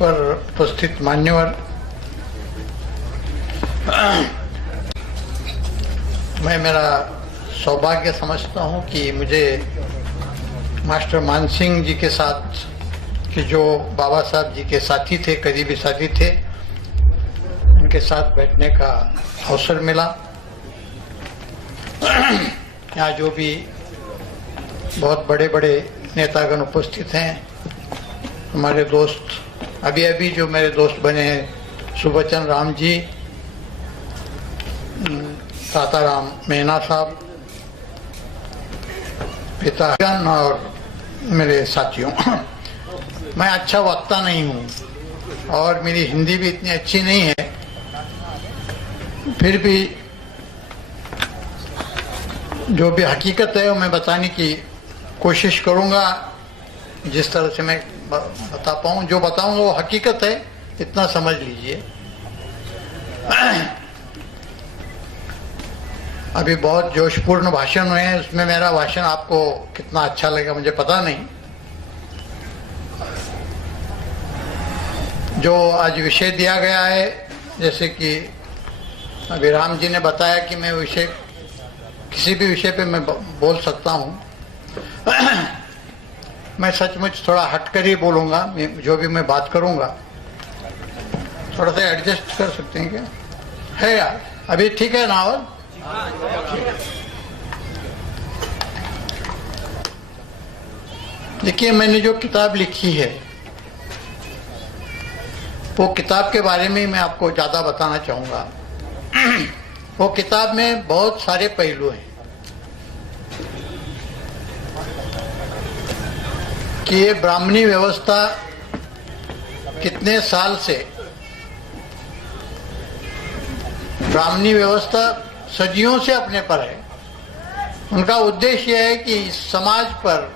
पर उपस्थित मान्यवर, मैं मेरा सौभाग्य समझता हूं कि मुझे मास्टर मानसिंह जी के साथ, कि जो बाबा साहब जी के साथी थे, करीबी साथी थे, उनके साथ बैठने का अवसर मिला। यहाँ जो भी बहुत बड़े बड़े नेतागण उपस्थित हैं, हमारे दोस्त, अभी अभी जो मेरे दोस्त बने हैं, सुबचन राम जी, ताताराम मेहना साहब, पिता और मेरे साथियों, मैं अच्छा वक्ता नहीं हूँ और मेरी हिंदी भी इतनी अच्छी नहीं है, फिर भी जो भी हकीकत है वो मैं बताने की कोशिश करूँगा, जिस तरह से मैं बता पाऊँ। जो बताऊँगा वो हकीकत है, इतना समझ लीजिए। अभी बहुत जोशपूर्ण भाषण हुए हैं, उसमें मेरा भाषण आपको कितना अच्छा लगा मुझे पता नहीं। जो आज विषय दिया गया है, जैसे कि अभी राम जी ने बताया कि मैं विषय, किसी भी विषय पे मैं बोल सकता हूँ। मैं सचमुच थोड़ा हटकर ही बोलूँगा, जो भी मैं बात करूँगा। थोड़ा सा एडजस्ट कर सकते हैं क्या? है यार, अभी ठीक है ना? और देखिए, मैंने जो किताब लिखी है, वो किताब के बारे में मैं आपको ज़्यादा बताना चाहूँगा। वो किताब में बहुत सारे पहलू हैं कि ये ब्राह्मणी व्यवस्था कितने साल से, ब्राह्मणी व्यवस्था सदियों से अपने पर है। उनका उद्देश्य है कि समाज पर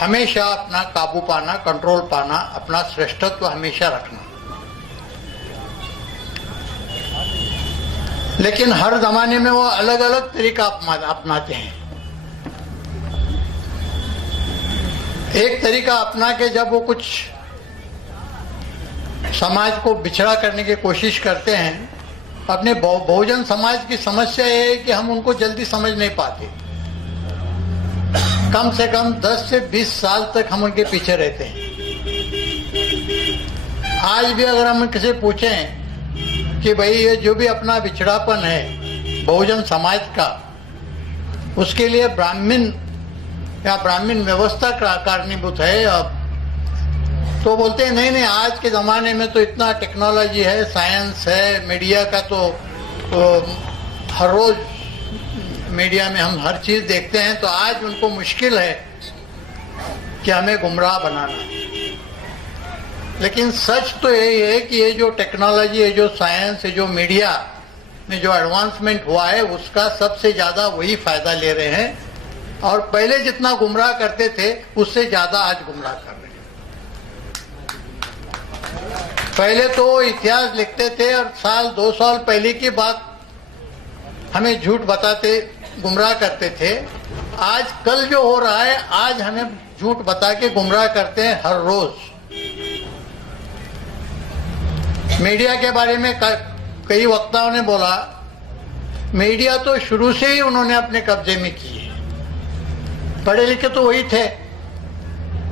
हमेशा अपना काबू पाना, कंट्रोल पाना, अपना श्रेष्ठत्व हमेशा रखना। लेकिन हर जमाने में वो अलग अलग तरीका अपनाते हैं। एक तरीका अपना के जब वो कुछ समाज को बिछड़ा करने की कोशिश करते हैं, अपने बहुजन समाज की समस्या ये है कि हम उनको जल्दी समझ नहीं पाते। कम से कम 10 से 20 साल तक हम उनके पीछे रहते हैं। आज भी अगर हम किसी पूछें कि भाई ये जो भी अपना बिछड़ापन है बहुजन समाज का, उसके लिए ब्राह्मण या ब्राह्मण व्यवस्था कारणीभूत है, अब तो बोलते हैं नहीं, आज के ज़माने में तो इतना टेक्नोलॉजी है, साइंस है, मीडिया का तो हर रोज मीडिया में हम हर चीज़ देखते हैं, तो आज उनको मुश्किल है कि हमें गुमराह बनाना। लेकिन सच तो यही है कि ये जो टेक्नोलॉजी है, जो साइंस है, जो मीडिया में जो एडवांसमेंट हुआ है, उसका सबसे ज़्यादा वही फायदा ले रहे हैं, और पहले जितना गुमराह करते थे उससे ज़्यादा आज गुमराह कर रहे हैं। पहले तो इतिहास लिखते थे और साल 2 साल पहले की बात हमें झूठ बताते, गुमराह करते थे। आज कल जो हो रहा है, आज हमें झूठ बता के गुमराह करते हैं हर रोज। मीडिया के बारे में कई वक्ताओं ने बोला, मीडिया तो शुरू से ही उन्होंने अपने कब्जे में की है। पढ़े लिखे तो वही थे,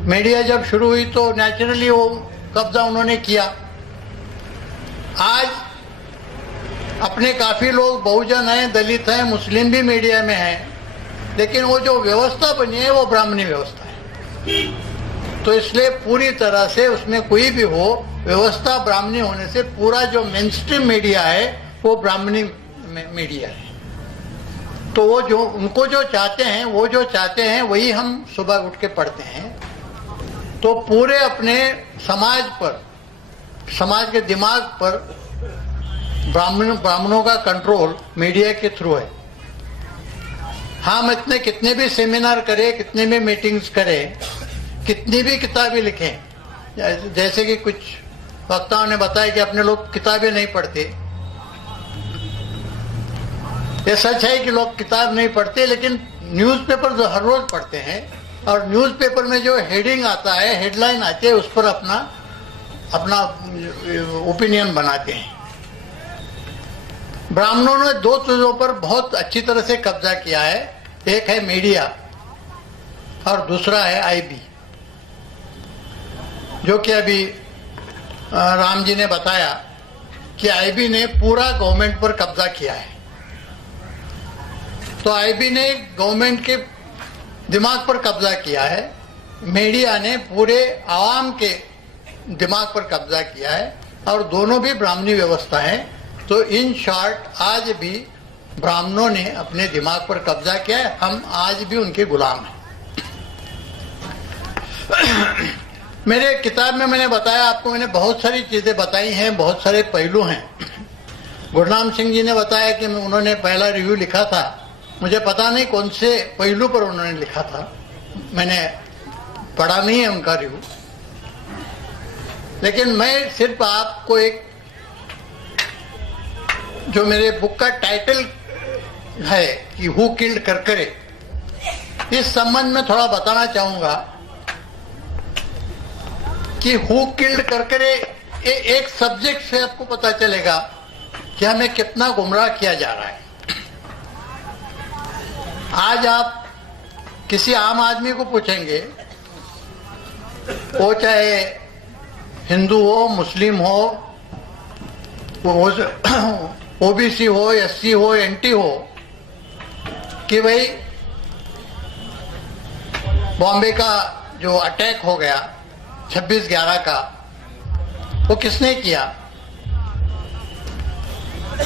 मीडिया जब शुरू हुई तो नेचुरली वो कब्जा उन्होंने किया। आज अपने काफी लोग बहुजन हैं, दलित हैं, मुस्लिम भी मीडिया में हैं, लेकिन वो जो व्यवस्था बनी है वो ब्राह्मणी व्यवस्था है। तो इसलिए पूरी तरह से उसमें कोई भी हो, व्यवस्था ब्राह्मणी होने से पूरा जो मेनस्ट्रीम मीडिया है वो ब्राह्मणी मीडिया है। तो वो जो उनको जो चाहते हैं, वो जो चाहते हैं वही हम सुबह उठ के पढ़ते हैं। तो पूरे अपने समाज पर, समाज के दिमाग पर ब्राह्मणों का कंट्रोल मीडिया के थ्रू है। हम इतने कितने भी सेमिनार करें, कितने भी मीटिंग्स करें, कितनी भी किताबें लिखें, जैसे कि कुछ वक्ताओं ने बताया कि अपने लोग किताबें नहीं पढ़ते। ये सच है कि लोग किताब नहीं पढ़ते, लेकिन न्यूज़पेपर जो हर रोज पढ़ते हैं, और न्यूज़पेपर में जो हेडिंग आता है, हेडलाइन आती है, उस पर अपना अपना ओपिनियन बनाते हैं। ब्राह्मणों ने दो चीजों पर बहुत अच्छी तरह से कब्जा किया है, एक है मीडिया और दूसरा है आईबी, जो कि अभी राम जी ने बताया कि आईबी ने पूरा गवर्नमेंट पर कब्जा किया है। तो आईबी ने गवर्नमेंट के दिमाग पर कब्जा किया है, मीडिया ने पूरे आवाम के दिमाग पर कब्जा किया है, और दोनों भी ब्राह्मणी व्यवस्था है। तो इन शॉर्ट आज भी ब्राह्मणों ने अपने दिमाग पर कब्जा किया है, हम आज भी उनके गुलाम हैं। मेरे किताब में मैंने बताया आपको, मैंने बहुत सारी चीजें बताई हैं, बहुत सारे पहलू हैं। गुरनाम सिंह जी ने बताया कि उन्होंने पहला रिव्यू लिखा था, मुझे पता नहीं कौन से पहलू पर उन्होंने लिखा था, मैंने पढ़ा नहीं है उनका रिव्यू, लेकिन मैं सिर्फ आपको एक जो मेरे बुक का टाइटल है कि हु किल्ड करकरे, इस संबंध में थोड़ा बताना चाहूंगा कि हु किल्ड करकरे एक सब्जेक्ट से आपको पता चलेगा कि हमें कितना गुमराह किया जा रहा है। आज आप किसी आम आदमी को पूछेंगे, वो चाहे हिंदू हो, मुस्लिम हो, ओबीसी हो, एससी हो, एनटी हो, कि भाई बॉम्बे का जो अटैक हो गया 26/11 का, वो किसने किया,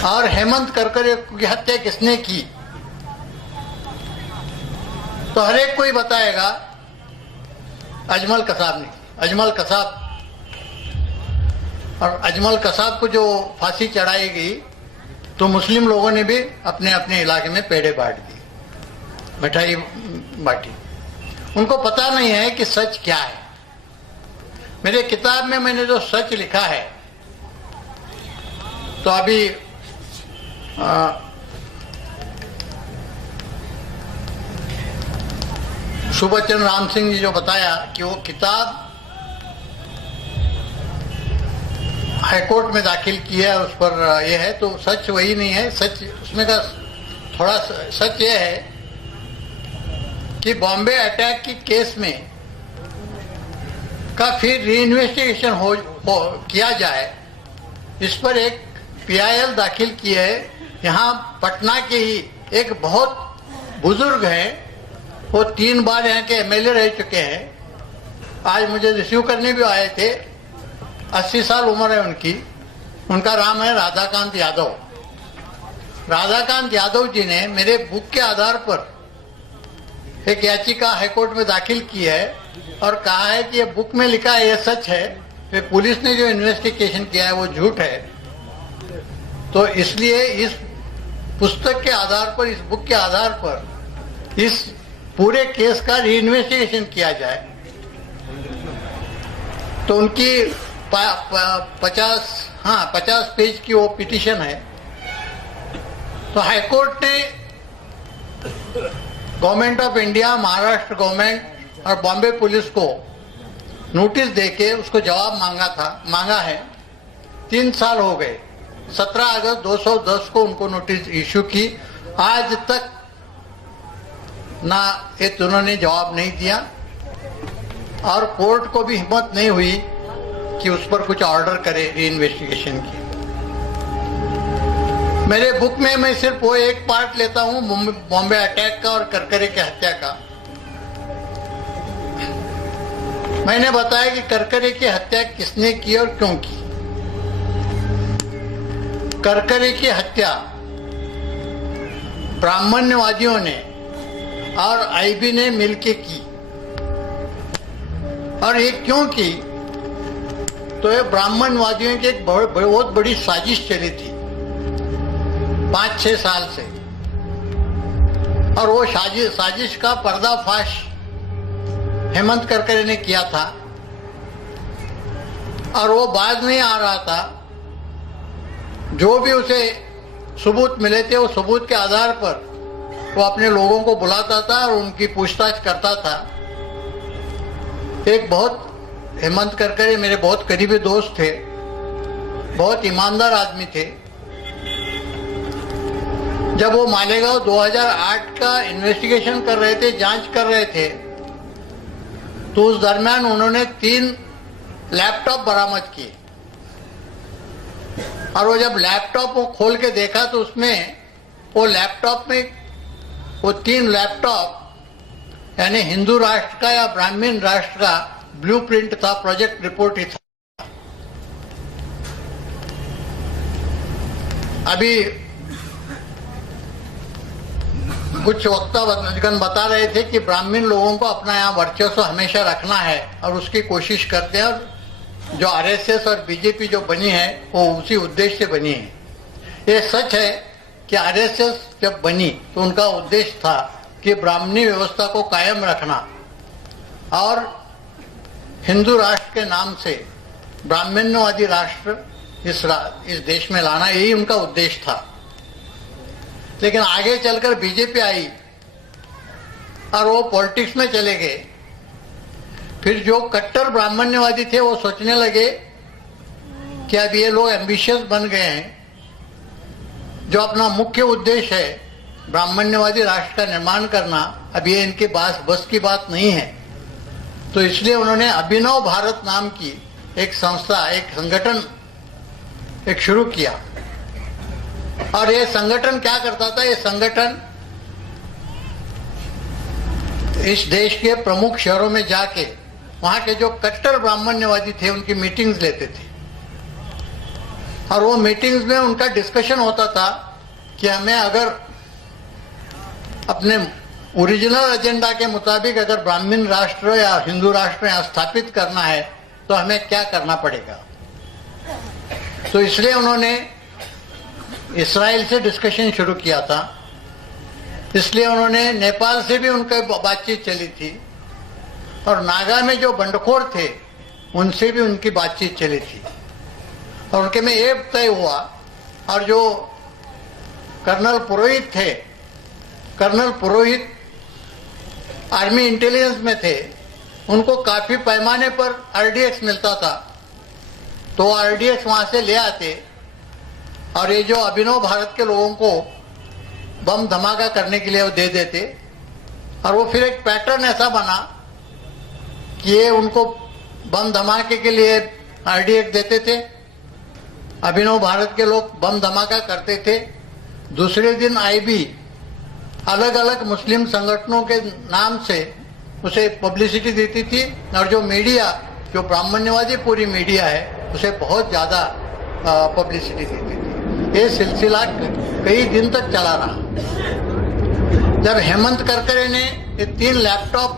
और हेमंत करकरे की हत्या किसने की, तो हर एक कोई बताएगा अजमल कसाब ने। अजमल कसाब, और अजमल कसाब को जो फांसी चढ़ाई गई तो मुस्लिम लोगों ने भी अपने अपने इलाके में पेड़े बांट दिए, मिठाई बांटी। उनको पता नहीं है कि सच क्या है। मेरे किताब में मैंने जो सच लिखा है, तो अभी सुबचन राम सिंह जी जो बताया कि वो किताब हाईकोर्ट में दाखिल किया है, उस पर यह है, तो सच वही नहीं है। सच उसमें का थोड़ा सच यह है कि बॉम्बे अटैक की केस में का फिर री इन्वेस्टिगेशन किया जाए, इस पर एक PIL दाखिल की है। यहाँ पटना के ही एक बहुत बुजुर्ग हैं, वो 3 बार यहाँ के MLA रह चुके हैं, आज मुझे रिसीव करने भी आए थे। 80 साल उम्र है उनकी। उनका नाम है राधाकांत यादव। राधाकांत यादव जी ने मेरे बुक के आधार पर एक याचिका हाईकोर्ट में दाखिल की है और कहा है कि ये बुक में लिखा है ये सच है, फिर पुलिस ने जो इन्वेस्टिगेशन किया है वो झूठ है। तो इसलिए इस पुस्तक के आधार पर, इस बुक के आधार पर इस पूरे केस का री इन्वेस्टिगेशन किया जाए। तो उनकी 50 पेज की वो पिटीशन है। तो हाईकोर्ट ने government of India, Maharashtra government और बॉम्बे पुलिस को नोटिस देके उसको जवाब मांगा है। 3 साल हो गए। 17 अगस्त 2010 को उनको नोटिस इश्यू की, आज तक ना ये दोनों ने जवाब नहीं दिया, और कोर्ट को भी हिम्मत नहीं हुई कि उस पर कुछ ऑर्डर करे री इन्वेस्टिगेशन की। मेरे बुक में मैं सिर्फ वो एक पार्ट लेता हूं, बॉम्बे अटैक का और करकरे की हत्या का। मैंने बताया कि करकरे की हत्या किसने की और क्यों की। करकरे की हत्या ब्राह्मण्यवादियों ने और आईबी ने मिलके की। और ये क्यों की, तो ये ब्राह्मणवादियों की एक बहुत बड़ी साजिश चली थी 5-6 साल से, और वो साजिश का पर्दाफाश हेमंत करकरे ने किया था, और वो बाद में आ रहा था। जो भी उसे सबूत मिले थे, वो सबूत के आधार पर वो अपने लोगों को बुलाता था और उनकी पूछताछ करता था। एक बहुत हेमंत करकरे मेरे बहुत करीबी दोस्त थे, बहुत ईमानदार आदमी थे। जब वो मालेगांव 2008 का इन्वेस्टिगेशन कर रहे थे, जांच कर रहे थे, तो उस दरमियान उन्होंने 3 लैपटॉप बरामद किए। और वो जब लैपटॉप वो खोल के देखा तो उसमें वो लैपटॉप में वो 3 लैपटॉप यानी हिंदू राष्ट्र का या ब्राह्मण राष्ट्र का ब्लूप्रिंट था, प्रोजेक्ट रिपोर्ट ही था। अभी कुछ वक्तागण बता रहे थे कि ब्राह्मण लोगों को अपना यहाँ वर्चस्व हमेशा रखना है और उसकी कोशिश करते हैं, और जो आरएसएस और बीजेपी जो बनी है वो उसी उद्देश्य से बनी है। ये सच है कि आरएसएस जब बनी तो उनका उद्देश्य था कि ब्राह्मणी व्यवस्था को कायम रखना और हिंदू राष्ट्र के नाम से ब्राह्मण्यवादी राष्ट्र इस देश में लाना, यही उनका उद्देश्य था। लेकिन आगे चलकर बीजेपी आई और वो पॉलिटिक्स में चले गए। फिर जो कट्टर ब्राह्मण्यवादी थे वो सोचने लगे कि अब ये लोग एम्बिशियस बन गए हैं, जो अपना मुख्य उद्देश्य है ब्राह्मण्यवादी राष्ट्र का निर्माण करना, अब ये इनके बस की बात नहीं है। तो इसलिए उन्होंने अभिनव भारत नाम की एक संस्था, एक संगठन एक शुरू किया। और ये संगठन क्या करता था? ये संगठन इस देश के प्रमुख शहरों में जाके वहां के जो कट्टर ब्राह्मण्यवादी थे उनकी मीटिंग्स लेते थे, और वो मीटिंग्स में उनका डिस्कशन होता था कि हमें अगर अपने ओरिजिनल एजेंडा के मुताबिक अगर ब्राह्मण राष्ट्र या हिंदू राष्ट्र यहाँ स्थापित करना है तो हमें क्या करना पड़ेगा। तो इसलिए उन्होंने इस्राइल से डिस्कशन शुरू किया था, इसलिए उन्होंने नेपाल से भी उनका बातचीत चली थी, और नागा में जो बंडखोर थे उनसे भी उनकी बातचीत चली थी। और उनके में ये तय हुआ, और जो कर्नल पुरोहित थे, कर्नल पुरोहित आर्मी इंटेलिजेंस में थे, उनको काफी पैमाने पर आरडीएक्स मिलता था, तो आरडीएक्स वहां से ले आते और ये जो अभिनव भारत के लोगों को बम धमाका करने के लिए वो दे देते। और वो फिर एक पैटर्न ऐसा बना कि ये उनको बम धमाके के लिए आरडीएक्स देते थे, अभिनव भारत के लोग बम धमाका करते थे। दूसरे दिन आईबी अलग अलग मुस्लिम संगठनों के नाम से उसे पब्लिसिटी देती थी, और जो मीडिया, जो ब्राह्मण्यवादी पूरी मीडिया है, उसे बहुत ज्यादा पब्लिसिटी देती थी। ये सिलसिला कई दिन तक चला रहा। जब हेमंत करकरे ने ये 3 लैपटॉप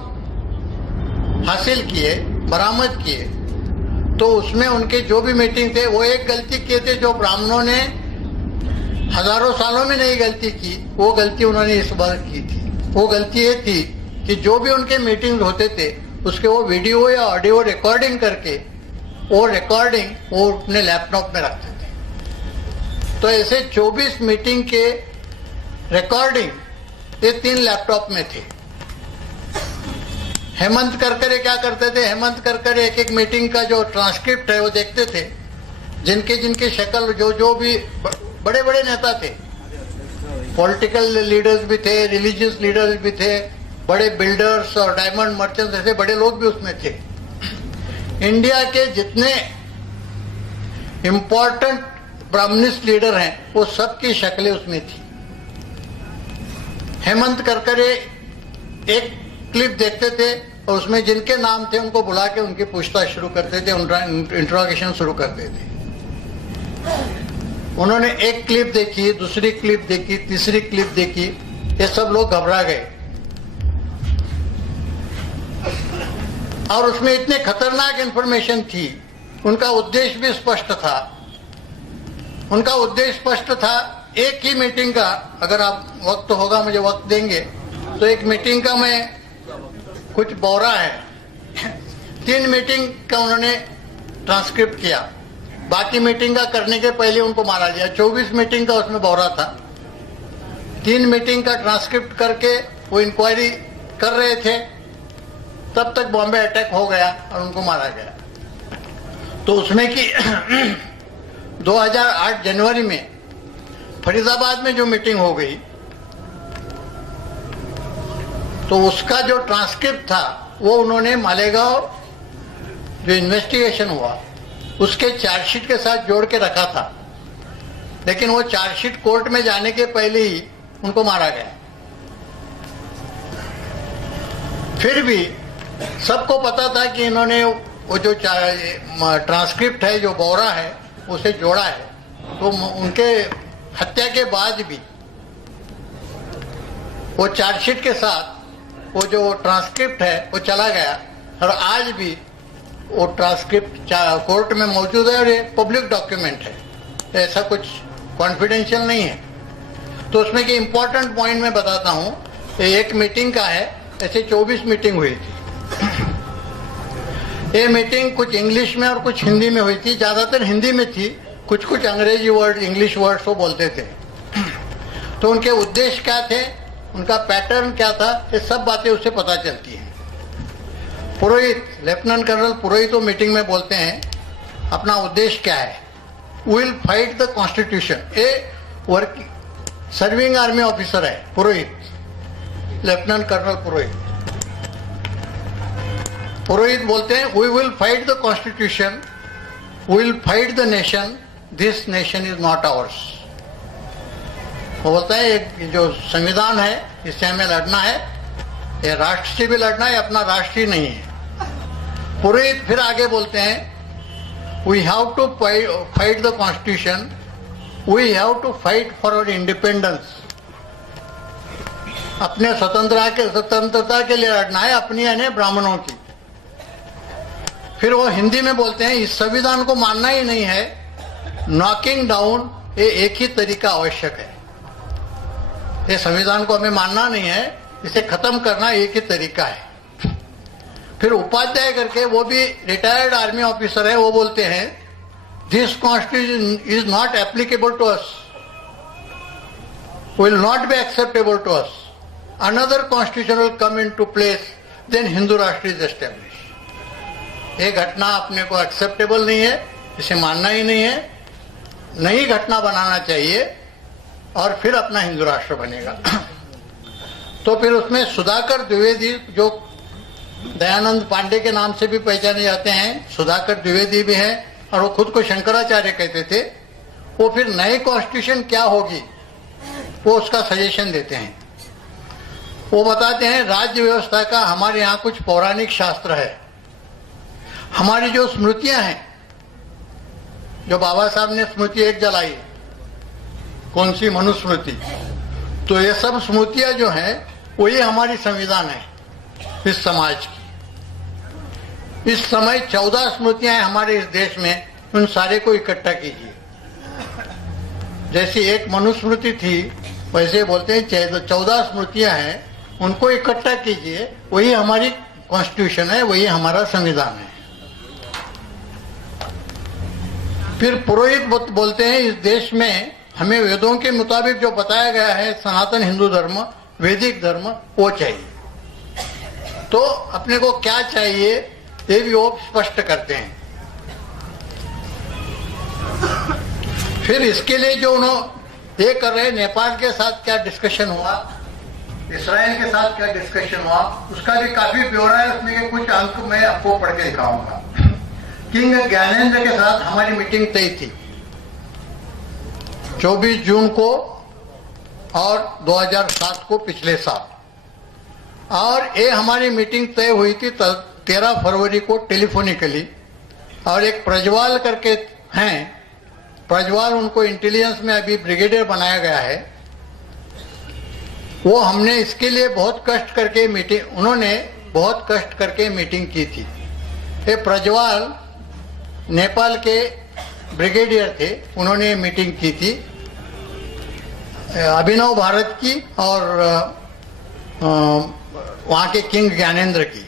हासिल किए, बरामद किए, तो उसमें उनके जो भी मीटिंग थे वो एक गलती किए थे जो ब्राह्मणों ने हजारों सालों में नहीं गलती की, वो गलती उन्होंने इस बार की थी। वो गलती ये थी कि जो भी उनके मीटिंग होते थे उसके वो वीडियो या ऑडियो रिकॉर्डिंग करके वो रिकॉर्डिंग वो अपने लैपटॉप में रखते थे। तो ऐसे 24 मीटिंग के रिकॉर्डिंग ये 3 लैपटॉप में थे। हेमंत करकरे क्या करते थे? हेमंत करकरे एक एक मीटिंग का जो ट्रांसक्रिप्ट है वो देखते थे, जिनके जिनके शक्ल जो भी बड़े बड़े नेता थे, पॉलिटिकल लीडर्स भी थे, रिलीजियस लीडर्स भी थे, बड़े बिल्डर्स और डायमंड मर्चेंट्स, ऐसे बड़े लोग भी उसमें थे। इंडिया के जितने इंपॉर्टेंट ब्राह्मणिस्ट लीडर हैं वो सबकी शक्लें उसमें थी। हेमंत करकरे एक क्लिप देखते थे और उसमें जिनके नाम थे उनको बुला के उनकी पूछताछ शुरू करते थे, इंट्रोगेशन शुरू करते थे। उन्होंने एक क्लिप देखी, दूसरी क्लिप देखी, तीसरी क्लिप देखी, ये सब लोग घबरा गए। और उसमें इतने खतरनाक इंफॉर्मेशन थी। उनका उद्देश्य भी स्पष्ट था। उनका उद्देश्य स्पष्ट था। एक ही मीटिंग का, अगर आप वक्त होगा मुझे वक्त देंगे तो एक मीटिंग का मैं कुछ बौरा है 3 मीटिंग का उन्होंने ट्रांसक्रिप्ट किया। बाकी मीटिंग का करने के पहले उनको मारा गया। 24 मीटिंग का उसमें बौरा था। 3 मीटिंग का ट्रांसक्रिप्ट करके वो इंक्वायरी कर रहे थे, तब तक बॉम्बे अटैक हो गया और उनको मारा गया। तो उसमें कि 2008 जनवरी में फरीदाबाद में जो मीटिंग हो गई, तो उसका जो ट्रांसक्रिप्ट था वो उन्होंने मालेगांव जो इन्वेस्टिगेशन हुआ उसके चार्जशीट के साथ जोड़ के रखा था, लेकिन वो चार्जशीट कोर्ट में जाने के पहले ही उनको मारा गया। फिर भी सबको पता था कि इन्होंने वो जो ट्रांसक्रिप्ट है, जो ब्यौरा है, उसे जोड़ा है। तो उनके हत्या के बाद भी वो चार्जशीट के साथ वो जो ट्रांसक्रिप्ट है वो चला गया, और आज भी वो ट्रांसक्रिप्ट कोर्ट में मौजूद है और ये पब्लिक डॉक्यूमेंट है, ऐसा कुछ कॉन्फिडेंशियल नहीं है। तो उसमें कि इम्पोर्टेंट पॉइंट मैं बताता हूँ, एक मीटिंग का है, ऐसे 24 मीटिंग हुई थी। ये मीटिंग कुछ इंग्लिश में और कुछ हिंदी में हुई थी, ज्यादातर हिंदी में थी, कुछ कुछ अंग्रेजी वर्ड, इंग्लिश वर्ड्स वो बोलते थे। तो उनके उद्देश्य क्या थे, उनका पैटर्न क्या था, ये सब बातें उससे पता चलती हैं। पुरोहित, लेफ्टिनेंट कर्नल पुरोहित वो मीटिंग में बोलते हैं अपना उद्देश्य क्या है, we will fight the constitution. ये वर्क सर्विंग आर्मी ऑफिसर है पुरोहित, लेफ्टिनेंट कर्नल पुरोहित। पुरोहित बोलते हैं we will fight the constitution, we will fight the nation, this nation is not ours. वो बोलता है एक जो संविधान है इससे हमें लड़ना है, ये राष्ट्र से भी लड़ना है, अपना राष्ट्र ही नहीं है। पुरोहित फिर आगे बोलते हैं we have to fight the constitution, we have to fight for our independence. अपने स्वतंत्रता के लिए लड़ना है, अपनी यानी ब्राह्मणों की। फिर वो हिंदी में बोलते हैं इस संविधान को मानना ही नहीं है, नॉकिंग डाउन ये एक ही तरीका आवश्यक है। ये संविधान को हमें मानना नहीं है, इसे खत्म करना एक ही तरीका है। फिर उपाध्याय करके वो भी रिटायर्ड आर्मी ऑफिसर है, वो बोलते हैं this constitution is not applicable to us, will not be acceptable to us, another constitution will come into place, then Hindu Rashtra is establish. ये घटना अपने को एक्सेप्टेबल नहीं है, इसे मानना ही नहीं है, नई घटना बनाना चाहिए और फिर अपना हिंदू राष्ट्र बनेगा। तो फिर उसमें सुधाकर द्विवेदी, जो दयानंद पांडे के नाम से भी पहचाने जाते हैं, सुधाकर द्विवेदी भी हैं और वो खुद को शंकराचार्य कहते थे, वो फिर नए कॉन्स्टिट्यूशन क्या होगी वो उसका सजेशन देते हैं। वो बताते हैं राज्य व्यवस्था का हमारे यहाँ कुछ पौराणिक शास्त्र है, हमारी जो स्मृतियां हैं, जो बाबा साहब ने स्मृति एक जलाई, कौन सी, मनुस्मृति, तो ये सब स्मृतियां जो हैं वही हमारी संविधान है इस समाज की। इस समय 14 स्मृतियां हैं हमारे इस देश में, उन सारे को इकट्ठा कीजिए। जैसी एक मनुस्मृति थी वैसे बोलते हैं 14 स्मृतियां हैं, उनको इकट्ठा कीजिए, वही हमारी कॉन्स्टिट्यूशन है, वही हमारा संविधान है। फिर पुरोहित बोलते हैं इस देश में हमें वेदों के मुताबिक जो बताया गया है सनातन हिंदू धर्म, वैदिक धर्म, वो चाहिए। तो अपने को क्या चाहिए ये भी वो स्पष्ट करते हैं। फिर इसके लिए जो उन्होंने ये कर रहे, नेपाल के साथ क्या डिस्कशन हुआ, इसराइल के साथ क्या डिस्कशन हुआ, उसका भी काफी ब्यौरा है। उसमें कुछ अंक मैं आपको पढ़ के दिखाऊंगा। किंग ज्ञानेंद्र के साथ हमारी मीटिंग तय थी 24 जून को और 2007 को, पिछले साल। और ये हमारी मीटिंग तय हुई थी 13 फरवरी को टेलीफोनिकली। और एक प्रज्वाल करके हैं, प्रज्वाल, उनको इंटेलिजेंस में अभी ब्रिगेडियर बनाया गया है। वो हमने इसके लिए बहुत कष्ट करके मीटिंग, उन्होंने बहुत कष्ट करके मीटिंग की थी। ये प्रज्वाल नेपाल के ब्रिगेडियर थे, उन्होंने मीटिंग की थी अभिनव भारत की और वहां के किंग ज्ञानेंद्र की।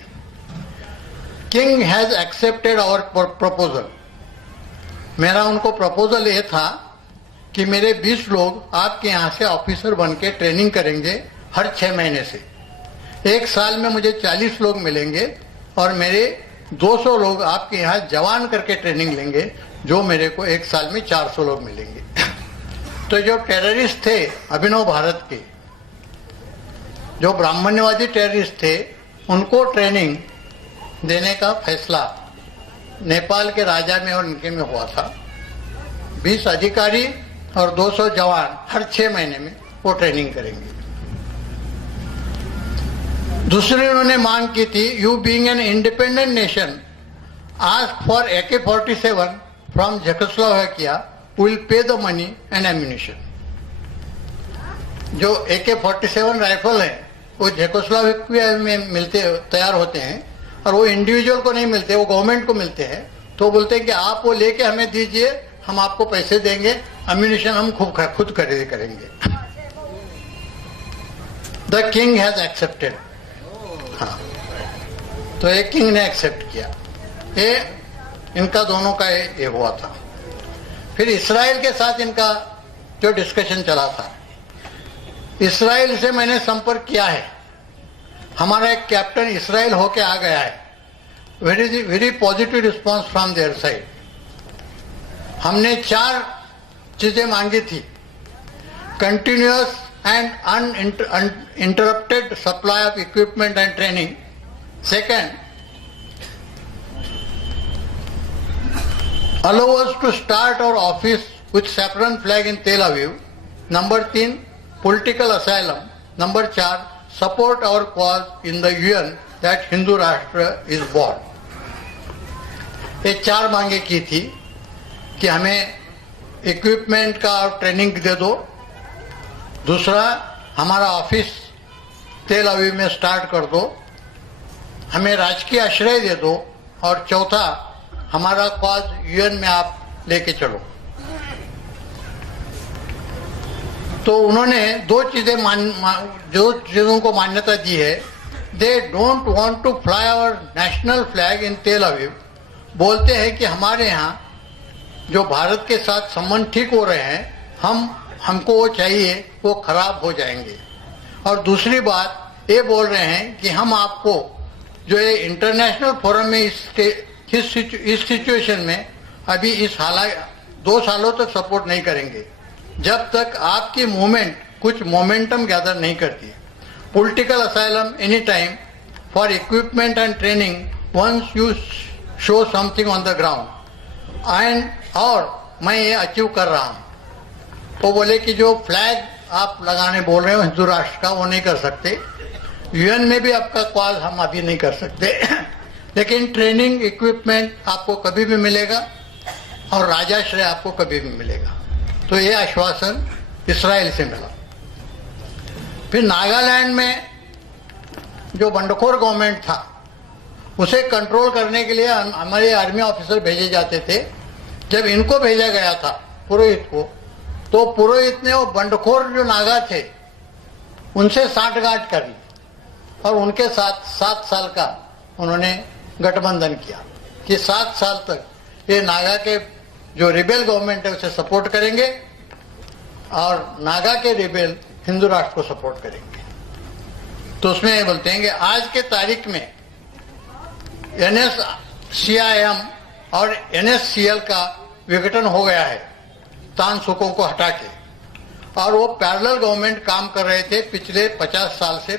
King has accepted our proposal. मेरा उनको प्रपोजल ये था कि मेरे 20 लोग आपके यहाँ से ऑफिसर बन के ट्रेनिंग करेंगे हर 6 महीने से। 1 साल में मुझे 40 लोग मिलेंगे और मेरे 200 लोग आपके यहाँ जवान करके ट्रेनिंग लेंगे, जो मेरे को 1 साल में 400 लोग मिलेंगे। तो जो टेररिस्ट थे अभिनव भारत के, जो ब्राह्मण्यवादी टेररिस्ट थे, उनको ट्रेनिंग देने का फैसला नेपाल के राजा में और इनके में हुआ था। 20 अधिकारी और 200 जवान हर 6 महीने में वो ट्रेनिंग करेंगे। दूसरी उन्होंने मांग की थी, you being an independent nation ask for AK-47 from Czechoslovakia, will pay the money and ammunition. जो AK-47 राइफल है वो जेकोस्लोवाकिया में मिलते तैयार होते हैं, और वो इंडिविजुअल को नहीं मिलते, वो गवर्नमेंट को मिलते हैं। तो बोलते हैं कि आप वो लेके हमें दीजिए, हम आपको पैसे देंगे, एम्यूनिशन हम खुद खरीद करेंगे। The king has accepted. हाँ, तो एक किंग ने एक्सेप्ट किया। ये इनका दोनों का ये हुआ था। फिर इसराइल के साथ इनका जो डिस्कशन चला था, इसराइल से मैंने संपर्क किया है। हमारा एक कैप्टन इसराइल होके आ गया है। Very positive response from their side. हमने 4 चीजें मांगी थी, continuous and uninterrupted supply of equipment and training. Second, allow us to start our office with saffron flag in Tel Aviv. Number 3, political asylum. Number 4, support our cause in the UN that Hindu Rashtra is born. ये 4 मांगे की थी कि हमें equipment का और training दे दो, दूसरा हमारा ऑफिस तेल अवीव में स्टार्ट कर दो, हमें राजकीय आश्रय दे दो, और चौथा हमारा कॉज UN में आप लेके चलो। तो उन्होंने 2 चीजों को मान्यता दी है। They don't want to fly our national flag in Tel Aviv. बोलते हैं कि हमारे यहाँ जो भारत के साथ संबंध ठीक हो रहे हैं, हमको वो चाहिए, वो खराब हो जाएंगे। और दूसरी बात ये बोल रहे हैं कि हम आपको जो ये इंटरनेशनल फोरम में इस सिचुएशन में अभी इस हालात 2 सालों तक सपोर्ट नहीं करेंगे, जब तक आपकी मूवमेंट कुछ मोमेंटम गैदर नहीं करती। Political asylum any time for equipment and training once you show something on the ground and, और मैं ये अचीव कर रहा हूँ। वो बोले कि जो फ्लैग आप लगाने बोल रहे हो हिंदू राष्ट्र का, वो नहीं कर सकते। UN में भी आपका कॉल हम अभी नहीं कर सकते, लेकिन ट्रेनिंग इक्विपमेंट आपको कभी भी मिलेगा और राजाश्रय आपको कभी भी मिलेगा। तो ये आश्वासन इसराइल से मिला। फिर नागालैंड में जो बंडखोर गवर्नमेंट था, उसे कंट्रोल करने के लिए हमारे आर्मी ऑफिसर भेजे जाते थे। जब इनको भेजा गया था पुरोहित को, तो पुरोहित ने वो बंडखोर जो नागा थे उनसे सांठगांठ कर ली, और उनके साथ 7 साल का उन्होंने गठबंधन किया कि 7 साल तक ये नागा के जो रिबेल गवर्नमेंट है उसे सपोर्ट करेंगे, और नागा के रिबेल हिंदू राष्ट्र को सपोर्ट करेंगे। तो उसमें ये बोलते हैं कि आज के तारीख में NSCIM और NSCL का विघटन हो गया है तानसुकों को हटा के, और वो पैरेलल गवर्नमेंट काम कर रहे थे पिछले 50 साल से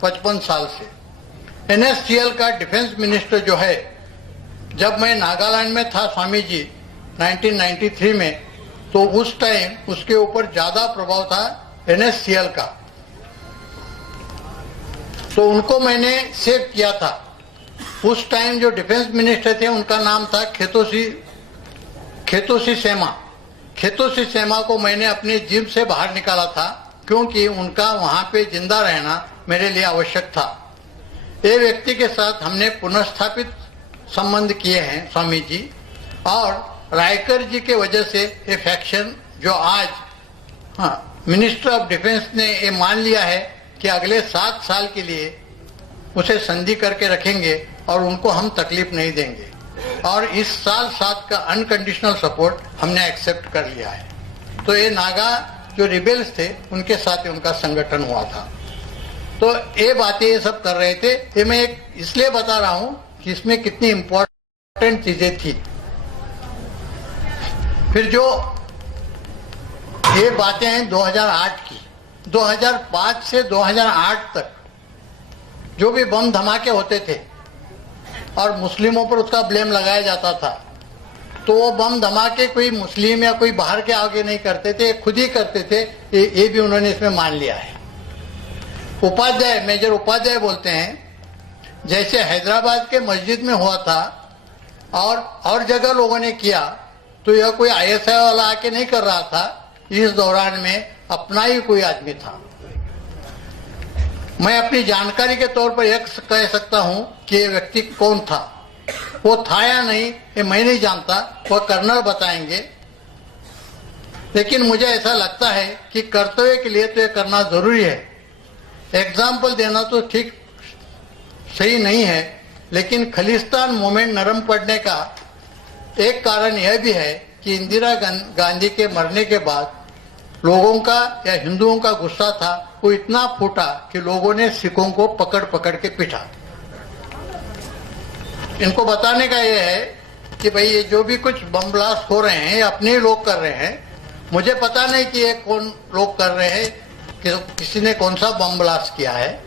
55 साल से। NSCL का डिफेंस मिनिस्टर जो है, जब मैं नागालैंड में था स्वामी जी 1993 में, तो उस टाइम उसके ऊपर ज्यादा प्रभाव था NSCL का, तो उनको मैंने सेव किया था। उस टाइम जो डिफेंस मिनिस्टर थे उनका नाम था खेतोसी सेमा। खेतोसी सेमा को मैंने अपनी जिम से बाहर निकाला था, क्योंकि उनका वहां पे जिंदा रहना मेरे लिए आवश्यक था। ये व्यक्ति के साथ हमने पुनर्स्थापित संबंध किए हैं स्वामी जी, और रायकर जी के वजह से ये फैक्शन जो आज मिनिस्टर ऑफ डिफेंस ने ये मान लिया है कि अगले 7 साल के लिए उसे संधि करके रखेंगे और उनको हम तकलीफ नहीं देंगे, और इस साल 7 का अनकंडीशनल सपोर्ट हमने एक्सेप्ट कर लिया है। तो ये नागा जो रिबेल्स थे उनके साथ उनका संगठन हुआ था। तो ये बातें ये सब कर रहे थे। ये मैं इसलिए बता रहा हूं कि इसमें कितनी इंपॉर्टेंट चीजें थी। फिर जो ये बातें हैं 2008 की, 2005 से 2008 तक जो भी बम धमाके होते थे और मुस्लिमों पर उसका ब्लेम लगाया जाता था, तो वो बम धमाके कोई मुस्लिम या कोई बाहर के आगे नहीं करते थे, खुद ही करते थे। ये भी उन्होंने इसमें मान लिया है। उपाध्याय, मेजर उपाध्याय बोलते हैं जैसे हैदराबाद के मस्जिद में हुआ था और जगह लोगों ने किया, तो यह कोई आईएसआई वाला आके नहीं कर रहा था। इस दौरान में अपना ही कोई आदमी था। मैं अपनी जानकारी के तौर पर यह कह सकता हूं कि ये व्यक्ति कौन था। वो था या नहीं ये मैं नहीं जानता, वो कर्नल बताएंगे। लेकिन मुझे ऐसा लगता है कि कर्तव्य के लिए तो ये करना जरूरी है। एग्जाम्पल देना तो ठीक सही नहीं है, लेकिन खालिस्तान मूवमेंट नरम पड़ने का एक कारण यह भी है कि इंदिरा गांधी के मरने के बाद लोगों का या हिंदुओं का गुस्सा था, वो इतना फूटा कि लोगों ने सिखों को पकड़ पकड़ के पीटा। इनको बताने का ये है कि भाई ये जो भी कुछ बम ब्लास्ट हो रहे हैं ये अपने ही लोग कर रहे हैं। मुझे पता नहीं कि ये कौन लोग कर रहे हैं, कि किसी ने कौन सा बम ब्लास्ट किया है,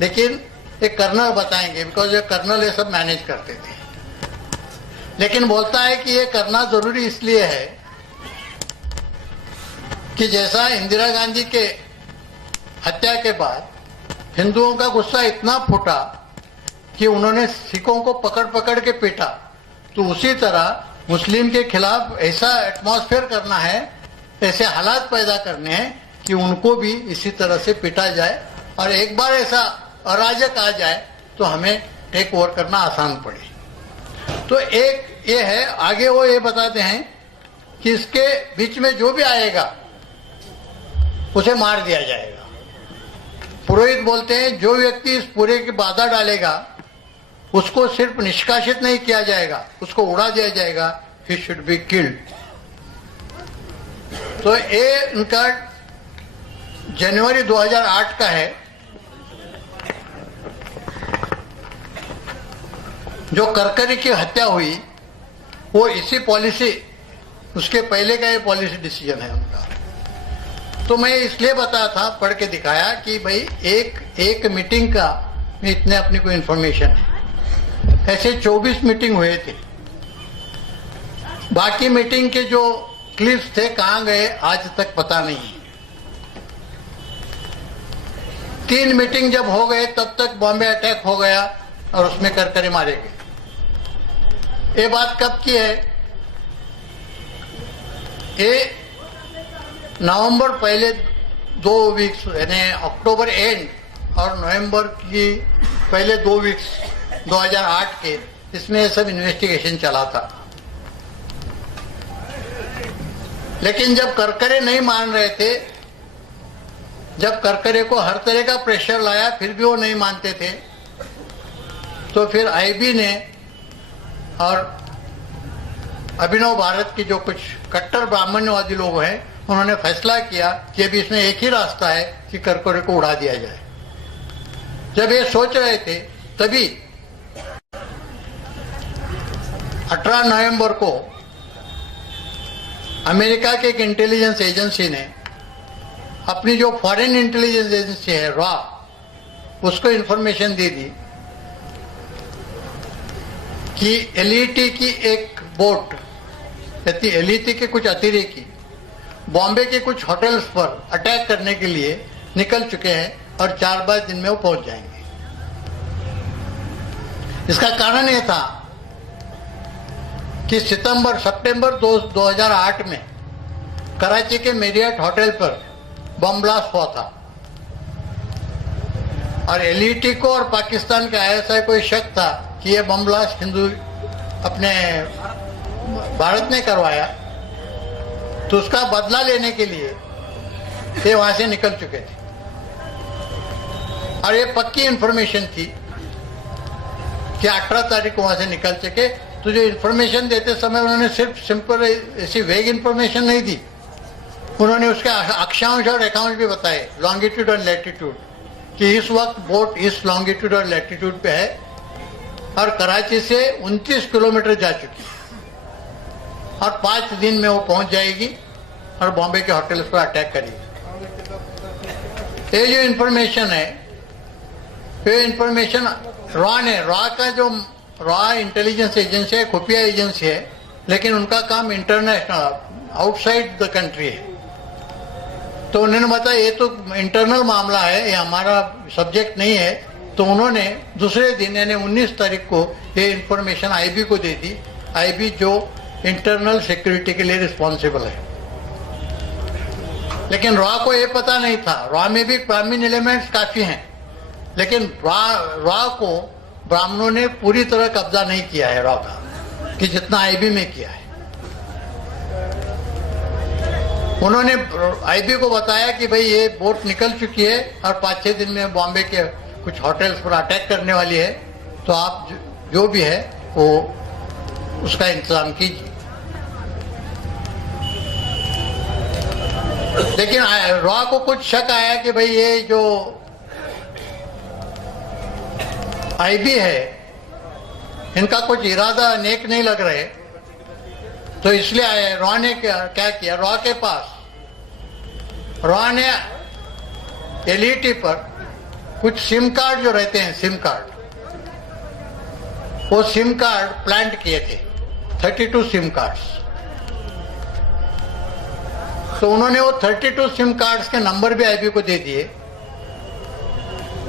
लेकिन एक कर्नल बताएंगे, बिकॉज ये कर्नल ये सब मैनेज करते थे। लेकिन बोलता है कि ये करना जरूरी इसलिए है कि जैसा इंदिरा गांधी के हत्या के बाद हिंदुओं का गुस्सा इतना फूटा कि उन्होंने सिखों को पकड़ पकड़ के पीटा, तो उसी तरह मुस्लिम के खिलाफ ऐसा एटमॉस्फेयर करना है, ऐसे हालात पैदा करने हैं कि उनको भी इसी तरह से पीटा जाए, और एक बार ऐसा अराजक आ जाए तो हमें टेक ओवर करना आसान पड़े। तो एक ये है। आगे वो ये बताते हैं कि इसके बीच में जो भी आएगा उसे मार दिया जाएगा। पुरोहित बोलते हैं जो व्यक्ति इस पूरे की बाधा डालेगा उसको सिर्फ निष्कासित नहीं किया जाएगा, उसको उड़ा दिया जाएगा, ही शुड बी किल्ड। तो ये इनका जनवरी 2008 का है। जो करकरी की हत्या हुई वो इसी पॉलिसी, उसके पहले का ये पॉलिसी डिसीजन है उनका। तो मैं इसलिए बताया था, पढ़ के दिखाया कि भाई एक मीटिंग का में इतने अपनी को इन्फॉर्मेशन है। ऐसे 24 मीटिंग हुए थे। बाकी मीटिंग के जो क्लिप्स थे कहां गए आज तक पता नहीं है। 3 मीटिंग जब हो गए तब तक बॉम्बे अटैक हो गया और उसमें करकरे मारे गए। ये बात कब की है? ये नवंबर पहले 2 वीक्स, यानी अक्टूबर एंड और नवंबर की पहले 2 वीक्स 2008 के, इसमें ये सब इन्वेस्टिगेशन चला था। लेकिन जब करकरे नहीं मान रहे थे, जब करकरे को हर तरह का प्रेशर लाया फिर भी वो नहीं मानते थे, तो फिर आईबी ने और अभिनव भारत की जो कुछ कट्टर ब्राह्मण्यवादी लोग हैं उन्होंने फैसला किया कि अभी इसमें एक ही रास्ता है कि करकरे को उड़ा दिया जाए। जब ये सोच रहे थे तभी 18 नवंबर को अमेरिका के एक इंटेलिजेंस एजेंसी ने अपनी जो फॉरेन इंटेलिजेंस एजेंसी है रॉ, उसको इंफॉर्मेशन दे दी कि एलईटी की एक बोट, एलईटी के कुछ अतिरेकी बॉम्बे के कुछ होटल्स पर अटैक करने के लिए निकल चुके हैं और 4-5 दिन में वो पहुंच जाएंगे। इसका कारण यह था कि सितंबर 2008 में कराची के मेरियट होटल पर बम ब्लास्ट हुआ था और एलईटी को और पाकिस्तान के आईएसआई को शक था कि यह बम ब्लास्ट हिंदू अपने भारत ने करवाया, तो उसका बदला लेने के लिए ये वहां से निकल चुके थे और ये पक्की इंफॉर्मेशन थी कि 18 तारीख को वहां से निकल चुके। तो जो इंफॉर्मेशन देते समय उन्होंने सिर्फ सिंपल ऐसी वेग इंफॉर्मेशन नहीं दी, उन्होंने उसके अक्षांश और रेखांश भी बताए, लॉन्गिट्यूड और लैटिट्यूड, कि इस वक्त बोट इस लॉन्गिट्यूड और लैटिट्यूड पे है और कराची से 29 किलोमीटर जा चुकी है और 5 दिन में वो पहुंच जाएगी और बॉम्बे के होटल्स पर अटैक करेगी। ये जो इंफॉर्मेशन है, ये इंफॉर्मेशन रॉ ने, रॉ का जो रॉ इंटेलिजेंस एजेंसी है, खुफिया एजेंसी है, लेकिन उनका काम इंटरनेशनल, आउटसाइड द कंट्री है। तो उन्होंने बताया ये तो इंटरनल मामला है, ये हमारा सब्जेक्ट नहीं है। तो उन्होंने दूसरे दिन यानी 19 तारीख को ये इंफॉर्मेशन आईबी को दे दी। आईबी जो इंटरनल सिक्योरिटी के लिए रिस्पॉन्सिबल है, लेकिन रॉ को ये पता नहीं था। रॉ में भी ग्रामीण एलिमेंट्स काफी हैं, लेकिन रॉ को ब्राह्मणों ने पूरी तरह कब्जा नहीं किया है रॉ का, कि जितना आईबी में किया है। उन्होंने आईबी को बताया कि भाई ये बोट निकल चुकी है और 5-6 दिन में बॉम्बे के कुछ होटल्स पर अटैक करने वाली है, तो आप जो भी है वो उसका इंतजाम कीजिए। लेकिन रॉ को कुछ शक आया कि भाई ये जो आईबी है इनका कुछ इरादा नेक नहीं लग रहे, तो इसलिए रॉ ने क्या किया, रॉ के पास, रॉ ने एलईटी पर कुछ सिम कार्ड जो रहते हैं, सिम कार्ड, वो सिम कार्ड प्लांट किए थे, 32 सिम कार्ड्स। तो उन्होंने वो 32 सिम कार्ड्स के नंबर भी आईबी को दे दिए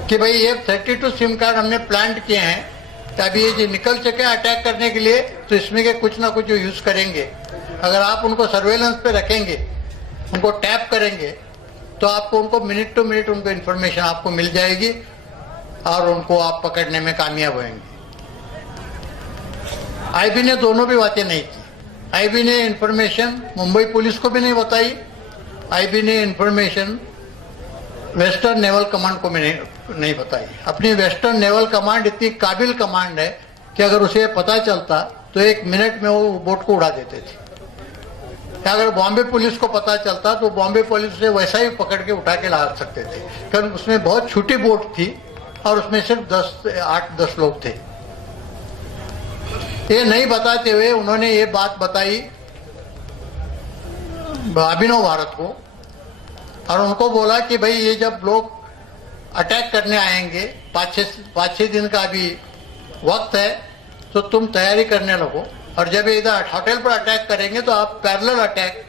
कि भाई ये 32 सिम कार्ड हमने प्लांट किए हैं, अभी ये जो निकल सके अटैक करने के लिए, तो इसमें के कुछ ना कुछ जो यूज करेंगे। अगर आप उनको सर्वेलेंस पे रखेंगे, उनको टैप करेंगे, तो आपको उनको मिनट टू मिनट उनको इन्फॉर्मेशन आपको मिल जाएगी और उनको आप पकड़ने में कामयाब होंगे। आईबी ने दोनों भी बातें नहीं की। आईबी ने इन्फॉर्मेशन मुंबई पुलिस को भी नहीं बताई, आईबी ने इन्फॉर्मेशन वेस्टर्न नेवल कमांड को भी नहीं बताई। अपनी वेस्टर्न नेवल कमांड इतनी काबिल कमांड है कि अगर उसे पता चलता तो 1 मिनट में वो बोट को उड़ा देते थे। अगर बॉम्बे पुलिस को पता चलता तो बॉम्बे पुलिस से वैसा ही पकड़ के उठा के ला सकते थे, क्योंकि उसमें बहुत छोटी बोट थी और उसमें सिर्फ 8-10 लोग थे। ये नहीं बताते हुए उन्होंने ये बात बताई अभिनव भारत को और उनको बोला कि भाई ये जब लोग अटैक करने आएंगे, 5-6 दिन का अभी वक्त है, तो तुम तैयारी करने लगो, और जब इधर होटल पर अटैक करेंगे तो आप पैरेलल अटैक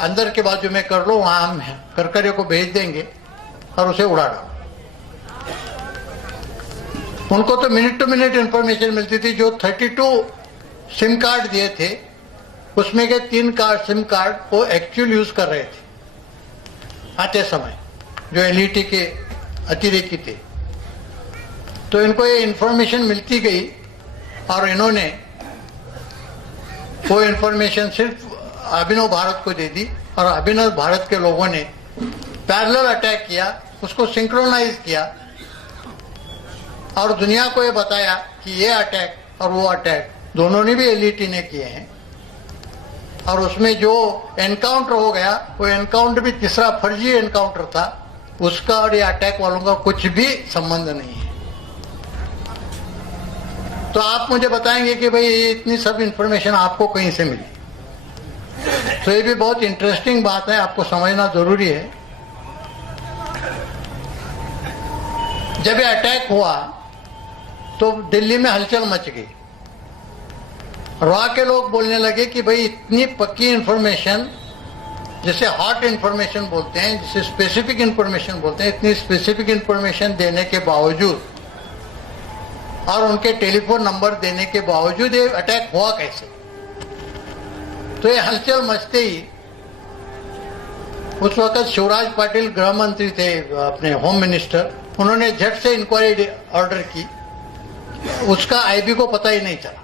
अंदर के बाजू में कर लो, वहां हम करकरे को भेज देंगे और उसे उड़ा डालो। उनको तो मिनट टू मिनट इंफॉर्मेशन मिलती थी। जो 32 सिम कार्ड दिए थे उसमें के 3 सिम कार्ड को एक्चुअल यूज कर रहे थे आते समय, जो एलईटी के अतिरेकी थे। तो इनको ये इंफॉर्मेशन मिलती गई और इन्होंने वो इंफॉर्मेशन सिर्फ अभिनव भारत को दे दी और अभिनव भारत के लोगों ने पैरेलल अटैक किया, उसको सिंक्रोनाइज किया और दुनिया को ये बताया कि ये अटैक और वो अटैक दोनों ने भी एलईटी ने किए हैं। और उसमें जो एनकाउंटर हो गया वो एनकाउंटर भी तीसरा फर्जी एनकाउंटर था, उसका और ये अटैक वालों का कुछ भी संबंध नहीं है। तो आप मुझे बताएंगे कि भाई ये इतनी सब इंफॉर्मेशन आपको कहीं से मिली? तो ये भी बहुत इंटरेस्टिंग बात है, आपको समझना जरूरी है। जब ये अटैक हुआ तो दिल्ली में हलचल मच गई। रॉ के लोग बोलने लगे कि भाई इतनी पक्की इंफॉर्मेशन, जिसे हॉट इंफॉर्मेशन बोलते हैं, जिसे स्पेसिफिक इंफॉर्मेशन बोलते हैं, इतनी स्पेसिफिक इंफॉर्मेशन देने के बावजूद और उनके टेलीफोन नंबर देने के बावजूद ये अटैक हुआ कैसे? तो ये हलचल मचते ही उस वक्त शिवराज पाटिल गृह मंत्री थे, अपने होम मिनिस्टर, उन्होंने झट से इंक्वायरी ऑर्डर की। उसका आईबी को पता ही नहीं चला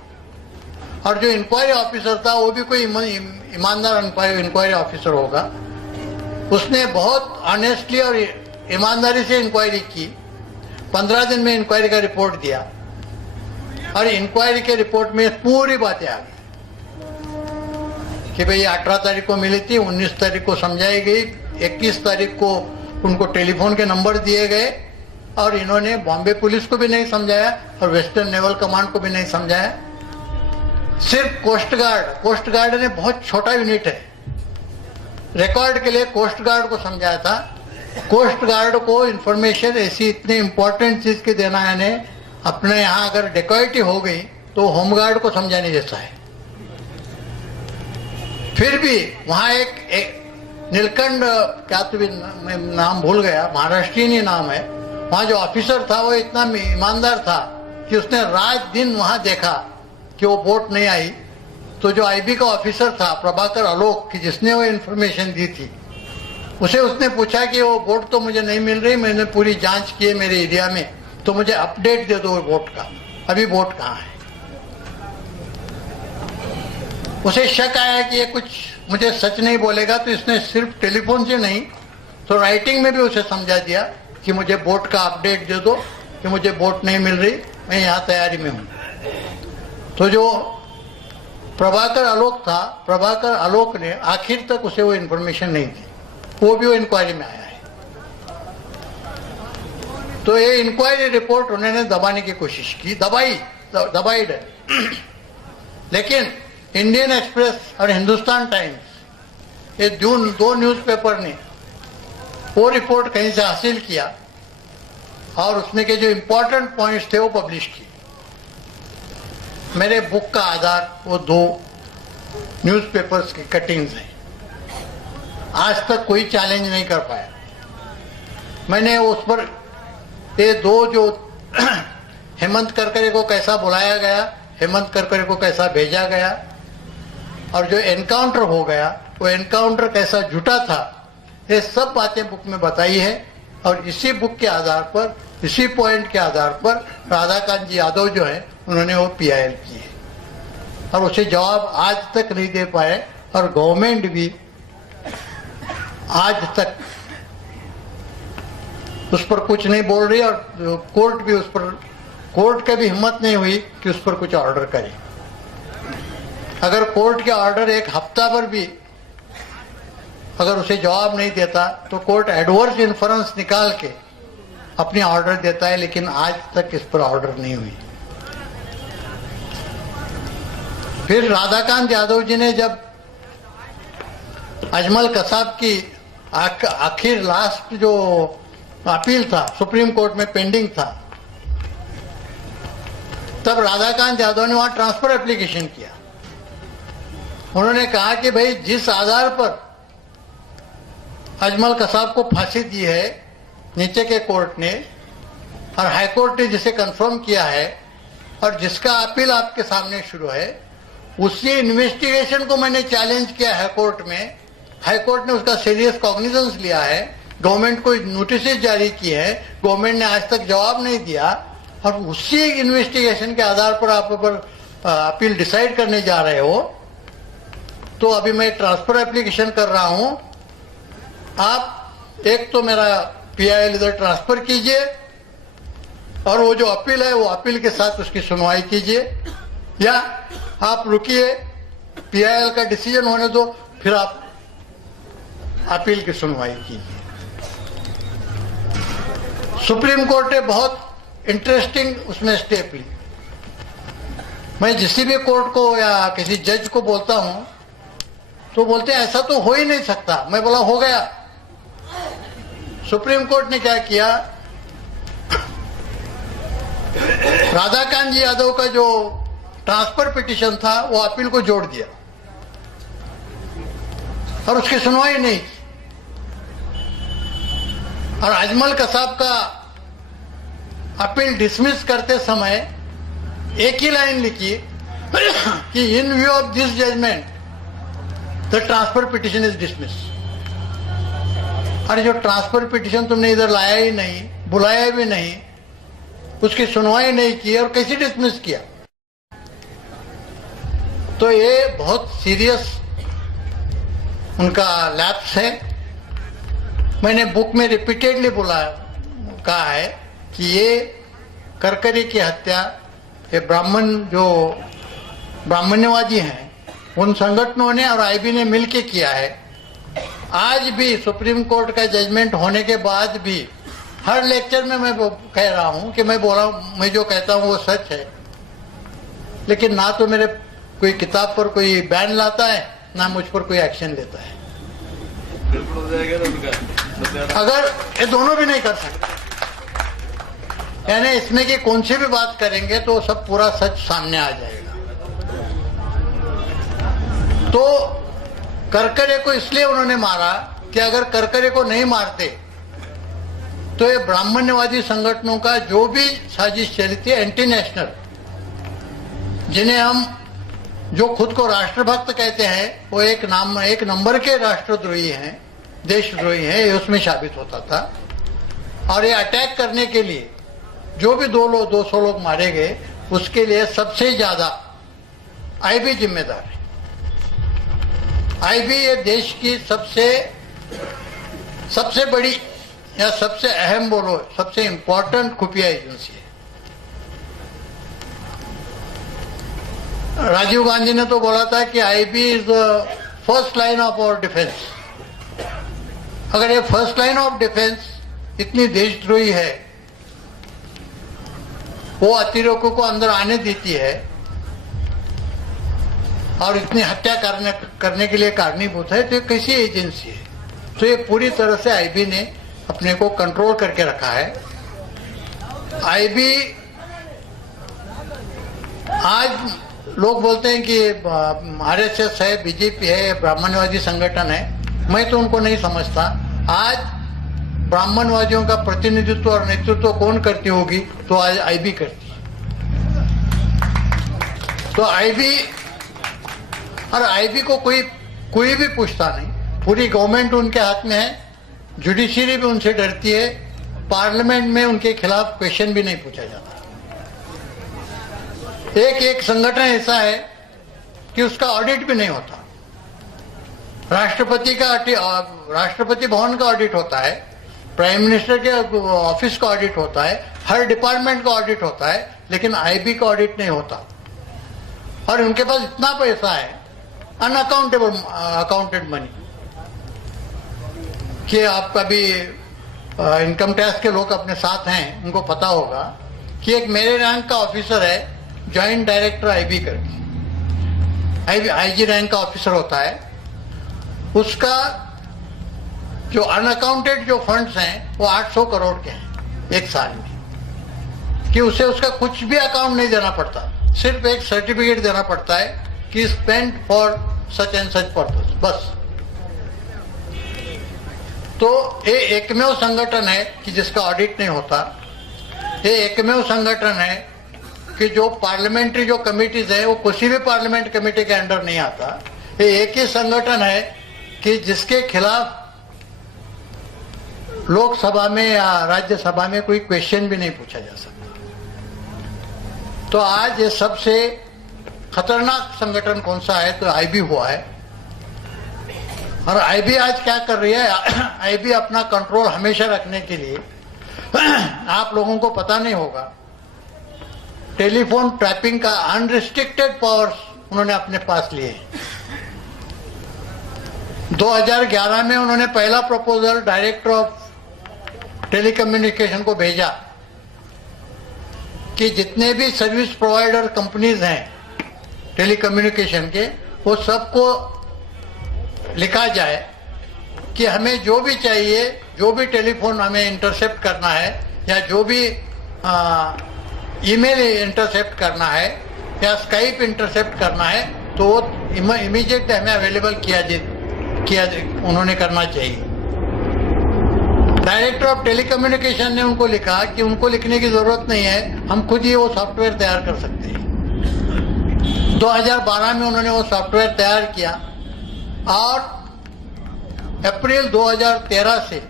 और जो इंक्वायरी ऑफिसर था वो भी कोई ईमानदार इंक्वायरी ऑफिसर होगा, उसने बहुत ऑनेस्टली और ईमानदारी से इंक्वायरी की। 15 दिन में इंक्वायरी का रिपोर्ट दिया और इंक्वायरी के रिपोर्ट में पूरी बातें आ गई कि भाई 18 तारीख को मिली थी, 19 तारीख को समझाई गई, 21 तारीख को उनको टेलीफोन के नंबर दिए गए और इन्होंने बॉम्बे पुलिस को भी नहीं समझाया और वेस्टर्न नेवल कमांड को भी नहीं समझाया। सिर्फ कोस्ट गार्ड ने बहुत छोटा यूनिट है, रिकॉर्ड के लिए कोस्ट गार्ड को समझाया था। कोस्ट गार्ड को इंफॉर्मेशन ऐसी इतनी इंपॉर्टेंट चीज की देना है, अपने यहाँ अगर डेकॉइटी हो गई तो होमगार्ड को समझाने जैसा है। फिर भी वहां एक नीलकंठ, क्या तो भी मैं नाम भूल गया, महाराष्ट्रीयन ही नाम है, वहां जो ऑफिसर था वो इतना ईमानदार था कि उसने रात दिन वहां देखा कि वो बोट नहीं आई। तो जो आईबी का ऑफिसर था प्रभाकर आलोक, कि जिसने वो इन्फॉर्मेशन दी थी, उसे उसने पूछा कि वो बोट तो मुझे नहीं मिल रही, मैंने पूरी जांच की है मेरे एरिया में, तो मुझे अपडेट दे दो बोट का, अभी बोट कहाँ है। उसे शक आया कि ये कुछ मुझे सच नहीं बोलेगा, तो इसने सिर्फ टेलीफोन से नहीं तो राइटिंग में भी उसे समझा दिया कि मुझे बोट का अपडेट दे दो कि मुझे बोट नहीं मिल रही, मैं यहाँ तैयारी में हूं। तो जो प्रभाकर आलोक था, प्रभाकर आलोक ने आखिर तक उसे वो इन्फॉर्मेशन नहीं दी, वो भी वो इंक्वायरी में आया है। तो ये इंक्वायरी रिपोर्ट उन्होंने दबाने की कोशिश की, दबाई है। लेकिन इंडियन एक्सप्रेस और हिंदुस्तान टाइम्स, ये दो न्यूज़पेपर ने वो रिपोर्ट कहीं से हासिल किया और उसमें के जो इंपॉर्टेंट पॉइंट्स थे वो पब्लिश किए। मेरे बुक का आधार वो दो न्यूज़पेपर्स की कटिंग्स हैं। आज तक कोई चैलेंज नहीं कर पाया। मैंने उस पर ये दो जो हेमंत करकरे को कैसा बुलाया गया, हेमंत करकरे को कैसा भेजा गया, और जो एनकाउंटर हो गया वो एनकाउंटर कैसा झूठा था, ये सब बातें बुक में बताई है। और इसी बुक के आधार पर, इसी पॉइंट के आधार पर राधाकांत जी यादव जो है उन्होंने वो पीआईएल की है और उसे जवाब आज तक नहीं दे पाए। और गवर्नमेंट भी आज तक उस पर कुछ नहीं बोल रही और कोर्ट भी उस पर, कोर्ट का भी हिम्मत नहीं हुई कि उस पर कुछ ऑर्डर करे। अगर कोर्ट के ऑर्डर एक हफ्ता भर भी अगर उसे जवाब नहीं देता तो कोर्ट एडवर्स इन्फ्रेंस निकाल के अपनी ऑर्डर देता है, लेकिन आज तक इस पर ऑर्डर नहीं हुई। फिर राधाकांत यादव जी ने जब अजमल कसाब की आखिर लास्ट जो अपील था सुप्रीम कोर्ट में पेंडिंग था, तब राधाकांत यादव ने वहां ट्रांसफर एप्लीकेशन किया। उन्होंने कहा कि भाई जिस आधार पर अजमल कसाब को फांसी दी है नीचे के कोर्ट ने और हाई कोर्ट ने जिसे कंफर्म किया है और जिसका अपील आपके सामने शुरू है, उसी इन्वेस्टिगेशन को मैंने चैलेंज किया हाई कोर्ट में। हाई कोर्ट ने उसका सीरियस कॉग्निजेंस लिया है, गवर्नमेंट को नोटिस जारी की है, गवर्नमेंट ने आज तक जवाब नहीं दिया और उसी इन्वेस्टिगेशन के आधार पर आप पर अपील डिसाइड करने जा रहे हो। तो अभी मैं ट्रांसफर एप्लीकेशन कर रहा हूं, आप एक तो मेरा पीआईएल इधर ट्रांसफर कीजिए और वो जो अपील है वो अपील के साथ उसकी सुनवाई कीजिए, या आप रुकिए, पीआईएल का डिसीजन होने दो, फिर आप अपील की सुनवाई कीजिए। सुप्रीम कोर्ट ने बहुत इंटरेस्टिंग उसमें स्टेप ली। मैं किसी भी कोर्ट को या किसी जज को बोलता हूं तो बोलते हैं ऐसा तो हो ही नहीं सकता। मैं बोला हो गया। सुप्रीम कोर्ट ने क्या किया, राधाकांत जी यादव का जो ट्रांसफर पिटीशन था वो अपील को जोड़ दिया और उसकी सुनवाई नहीं की। और अजमल कसाब का अपील डिसमिस करते समय एक ही लाइन लिखी कि in view of this judgment the transfer petition is dismiss. अरे जो ट्रांसफर पिटीशन तुमने इधर लाया ही नहीं, बुलाया भी नहीं, उसकी सुनवाई नहीं की और कैसे डिसमिस किया। तो ये बहुत सीरियस उनका लैप्स है। मैंने बुक में रिपीटेडली कहा है कि ये करकरे की हत्या, ये ब्राह्मण जो ब्राह्मण्यवादी हैं उन संगठनों ने और आईबी ने मिलकर किया है। आज भी सुप्रीम कोर्ट का जजमेंट होने के बाद भी हर लेक्चर में मैं कह रहा हूं कि मैं जो कहता हूं वो सच है, लेकिन ना तो मेरे कोई किताब पर कोई बैन लाता है, ना मुझ पर कोई एक्शन लेता है। अगर ये दोनों भी नहीं कर सकते, यानी इसमें कि कौन सी भी बात करेंगे तो सब पूरा सच सामने आ जाएगा। तो करकरे को इसलिए उन्होंने मारा कि अगर करकरे को नहीं मारते तो ये ब्राह्मण्यवादी संगठनों का जो भी साजिश चली थी एंटी नेशनल, जिन्हें हम जो खुद को राष्ट्रभक्त कहते हैं वो एक नंबर के राष्ट्रद्रोही हैं, देशद्रोही हैं, ये उसमें साबित होता था। और ये अटैक करने के लिए जो भी 200 लोग मारे गए उसके लिए सबसे ज्यादा आईबी जिम्मेदार है। आईबी ये देश की सबसे बड़ी या सबसे अहम बोलो, सबसे इंपॉर्टेंट खुफिया एजेंसी है। राजीव गांधी ने तो बोला था कि IB is the first line of our defence. अगर ये फर्स्ट लाइन ऑफ डिफेंस इतनी देशद्रोही है, वो अतिरेकों को अंदर आने देती है और इतनी हत्या करने के लिए कारणीभूत है, तो ये कैसी एजेंसी है? तो ये पूरी तरह से आईबी ने अपने को कंट्रोल करके रखा है। आईबी आज लोग बोलते हैं कि आरएसएस है, बीजेपी है, ब्राह्मणवादी संगठन है। मैं तो उनको नहीं समझता। आज ब्राह्मणवादियों का प्रतिनिधित्व और नेतृत्व कौन करती होगी? तो आज आईबी करती है। तो आईबी को कोई भी पूछता नहीं। पूरी गवर्नमेंट उनके हाथ में है, जुडिशरी भी उनसे डरती है, पार्लियामेंट में उनके खिलाफ क्वेश्चन भी नहीं पूछा जाता। एक संगठन ऐसा है कि उसका ऑडिट भी नहीं होता। राष्ट्रपति भवन का ऑडिट होता है, प्राइम मिनिस्टर के ऑफिस का ऑडिट होता है, हर डिपार्टमेंट का ऑडिट होता है, लेकिन आईबी का ऑडिट नहीं होता। और उनके पास इतना पैसा है, अकाउंटेड मनी, कि आप कभी इनकम टैक्स के लोग अपने साथ हैं, उनको पता होगा कि एक मेरे रैंक का ऑफिसर है, जॉइंट डायरेक्टर आईबी करके, आईजी रैंक का ऑफिसर होता है। उसका जो अनअकाउंटेड जो फंड्स हैं वो 800 करोड़ के हैं एक साल में, कि उसे उसका कुछ भी अकाउंट नहीं देना पड़ता, सिर्फ एक सर्टिफिकेट देना पड़ता है कि spent for such and such purpose, बस। तो ये एकमेव संगठन है कि जिसका ऑडिट नहीं होता। ये एकमेव संगठन है कि जो पार्लियामेंट्री जो कमिटीज है वो किसी भी पार्लियामेंट कमेटी के अंडर नहीं आता। ये एक ही संगठन है कि जिसके खिलाफ लोकसभा में या राज्यसभा में कोई क्वेश्चन भी नहीं पूछा जा सकता। तो आज ये सबसे खतरनाक संगठन कौन सा है? तो आईबी हुआ है। और आईबी आज क्या कर रही है? आईबी अपना कंट्रोल हमेशा रखने के लिए, आप लोगों को पता नहीं होगा, टेलीफोन टैपिंग का अनरिस्ट्रिक्टेड पावर्स उन्होंने अपने पास लिए। 2011 में उन्होंने पहला प्रपोजल डायरेक्टर ऑफ टेलीकम्युनिकेशन को भेजा कि जितने भी सर्विस प्रोवाइडर कंपनीज हैं टेलीकम्युनिकेशन के, वो सबको लिखा जाए कि हमें जो भी चाहिए, जो भी टेलीफोन हमें इंटरसेप्ट करना है या जो भी ईमेल इंटरसेप्ट करना है या स्काइप इंटरसेप्ट करना है, तो वो इमीडिएट हमें अवेलेबल किया उन्होंने करना चाहिए। डायरेक्टर ऑफ टेलीकम्युनिकेशन ने उनको लिखा कि उनको लिखने की जरूरत नहीं है, हम खुद ही वो सॉफ्टवेयर तैयार कर सकते हैं। 2012 में उन्होंने वो सॉफ्टवेयर तैयार किया और अप्रैल 2013 से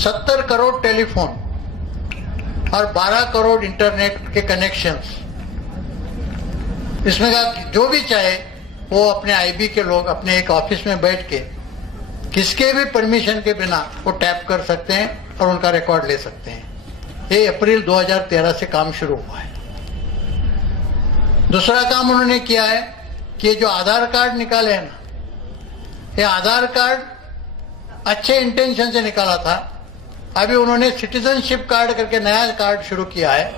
70 करोड़ टेलीफोन और 12 करोड़ इंटरनेट के कनेक्शंस, इसमें कहा जो भी चाहे वो अपने आईबी के लोग अपने एक ऑफिस में बैठ के किसके भी परमिशन के बिना वो टैप कर सकते हैं और उनका रिकॉर्ड ले सकते हैं। ये अप्रैल 2013 से काम शुरू हुआ है। दूसरा काम उन्होंने किया है कि जो आधार कार्ड निकाले हैं ना, ये आधार कार्ड अच्छे इंटेंशन से निकाला था अभी उन्होंने सिटीजनशिप कार्ड करके नया कार्ड शुरू किया है,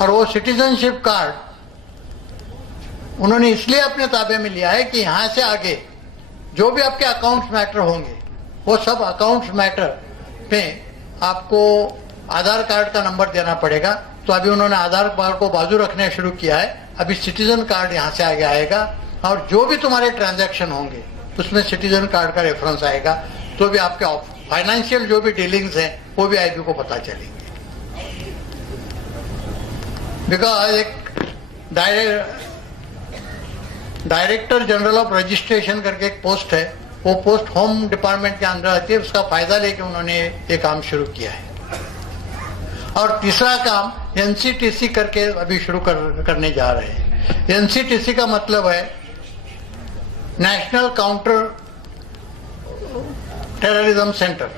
और वो सिटीजनशिप कार्ड उन्होंने इसलिए अपने ताबे में लिया है कि यहां से आगे जो भी आपके अकाउंट्स मैटर होंगे, वो सब अकाउंट्स मैटर में आपको आधार कार्ड का नंबर देना पड़ेगा। तो अभी उन्होंने आधार कार्ड को बाजू रखने शुरू किया है, अभी सिटीजन कार्ड यहां से आगे आएगा, और जो भी तुम्हारे ट्रांजैक्शन होंगे उसमें सिटीजन कार्ड का रेफरेंस आएगा, तो भी आपके फाइनेंशियल जो भी डीलिंग्स हैं वो भी आईबी को पता चलेंगे। बिकॉज एक डायरेक्टर जनरल ऑफ रजिस्ट्रेशन करके एक पोस्ट है, वो पोस्ट होम डिपार्टमेंट के अंदर आती है, उसका फायदा लेके उन्होंने ये काम शुरू किया है। और तीसरा काम एनसीटीसी करके अभी शुरू करने जा रहे हैं। एनसीटीसी का मतलब है नेशनल काउंटर टेररिज्म सेंटर।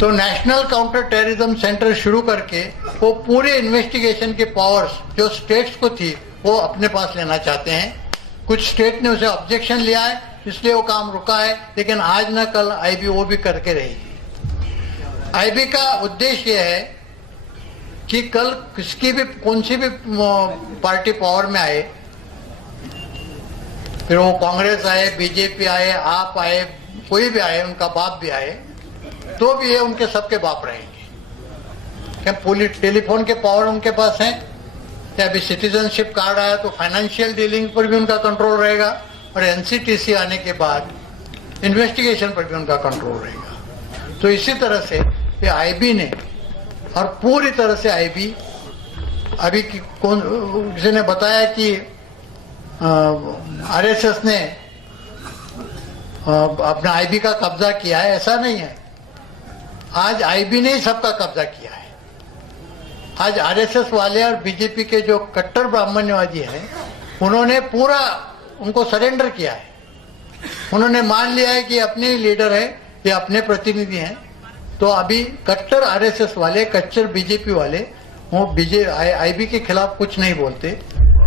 तो नेशनल काउंटर टेररिज्म सेंटर शुरू करके वो पूरे इन्वेस्टिगेशन के पावर्स जो स्टेट्स को थी वो अपने पास लेना चाहते हैं। कुछ स्टेट ने उसे ऑब्जेक्शन लिया है, इसलिए वो काम रुका है, लेकिन आज न कल आईबी वो भी करके रहेगी। आईबी का उद्देश्य ये है कि कल किसकी भी कौन सी भी पार्टी पावर में आए, फिर वो कांग्रेस आए, बीजेपी आए, आप आए, कोई भी आए, उनका बाप भी आए, तो भी ये उनके सबके बाप रहेंगे। क्या पुलिस टेलीफोन के पावर उनके पास है, या अभी सिटीजनशिप कार्ड आया तो फाइनेंशियल डीलिंग पर भी उनका कंट्रोल रहेगा, और एनसीटीसी आने के बाद इन्वेस्टिगेशन पर भी उनका कंट्रोल रहेगा। तो इसी तरह से ये आईबी ने, और पूरी तरह से आईबी अभी किसी ने बताया कि आरएसएस ने अपना आईबी का कब्जा किया है, ऐसा नहीं है। आज आईबी ने ही सबका कब्जा किया है। आज आरएसएस वाले और बीजेपी के जो कट्टर ब्राह्मण्यवादी हैं, उन्होंने पूरा उनको सरेंडर किया है। उन्होंने मान लिया है कि अपने लीडर है, ये अपने प्रतिनिधि हैं। तो अभी कट्टर आरएसएस वाले, कट्टर बीजेपी वाले, वो आईबी के खिलाफ कुछ नहीं बोलते।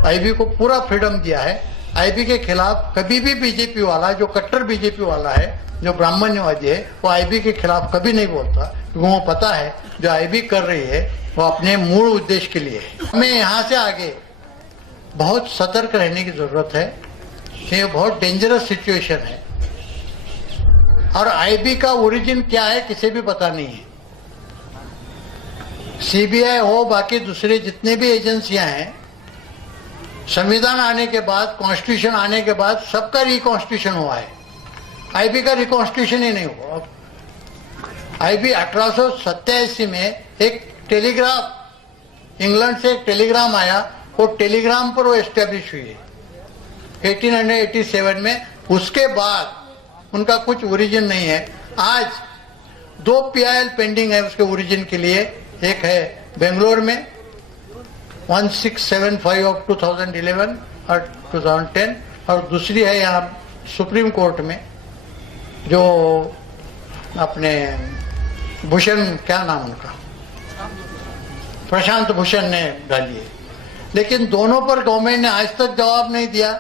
आईबी को पूरा फ्रीडम दिया है। आईबी के खिलाफ कभी भी बीजेपी वाला, जो कट्टर बीजेपी वाला है, जो ब्राह्मण्यवादी है, वो आईबी के खिलाफ कभी नहीं बोलता, क्योंकि वो पता है जो आईबी कर रही है वो अपने मूल उद्देश्य के लिए है। हमें यहाँ से आगे बहुत सतर्क रहने की जरूरत है। ये बहुत डेंजरस सिचुएशन है, और आईबी का ओरिजिन क्या है किसी भी पता नहीं है। सीबीआई हो, बाकी दूसरे जितने भी एजेंसियां हैं, संविधान आने के बाद, कॉन्स्टिट्यूशन आने के बाद सबका रिकॉन्स्टिट्यूशन हुआ है। आईबी का रिकॉन्स्टिट्यूशन ही नहीं हुआ। आईबी 1887 में एक टेलीग्राफ, इंग्लैंड से एक टेलीग्राम आया, वो टेलीग्राम पर वो एस्टेब्लिश हुई है 1887 में। उसके बाद उनका कुछ ओरिजिन नहीं है। आज 2 PIL पेंडिंग है उसके ओरिजिन के लिए। एक है बेंगलोर में 1675 ऑफ 2011 और 2010, और दूसरी है यहाँ सुप्रीम कोर्ट में, जो अपने भूषण, क्या नाम उनका, प्रशांत भूषण ने डाली है। लेकिन दोनों पर गवर्नमेंट ने आज तक जवाब नहीं दिया,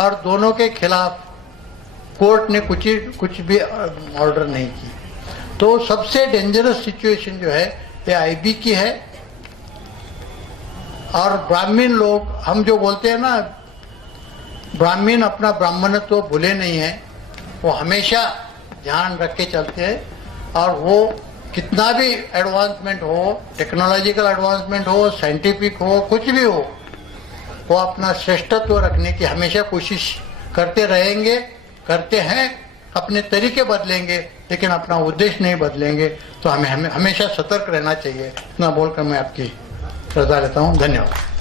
और दोनों के खिलाफ कोर्ट ने कुछ भी ऑर्डर नहीं की। तो सबसे डेंजरस सिचुएशन जो है ये आईबी की है। और ब्राह्मण लोग, हम जो बोलते हैं ना, ब्राह्मण अपना ब्राह्मणत्व भूले नहीं है, वो हमेशा ध्यान रख के चलते हैं। और वो कितना भी एडवांसमेंट हो, टेक्नोलॉजिकल एडवांसमेंट हो, साइंटिफिक हो, कुछ भी हो, वो अपना श्रेष्ठत्व रखने की हमेशा कोशिश करते रहेंगे, करते हैं। अपने तरीके बदलेंगे, लेकिन अपना उद्देश्य नहीं बदलेंगे। तो हमें हमेशा सतर्क रहना चाहिए। इतना बोलकर मैं आपकी रजा लेता हूँ। धन्यवाद।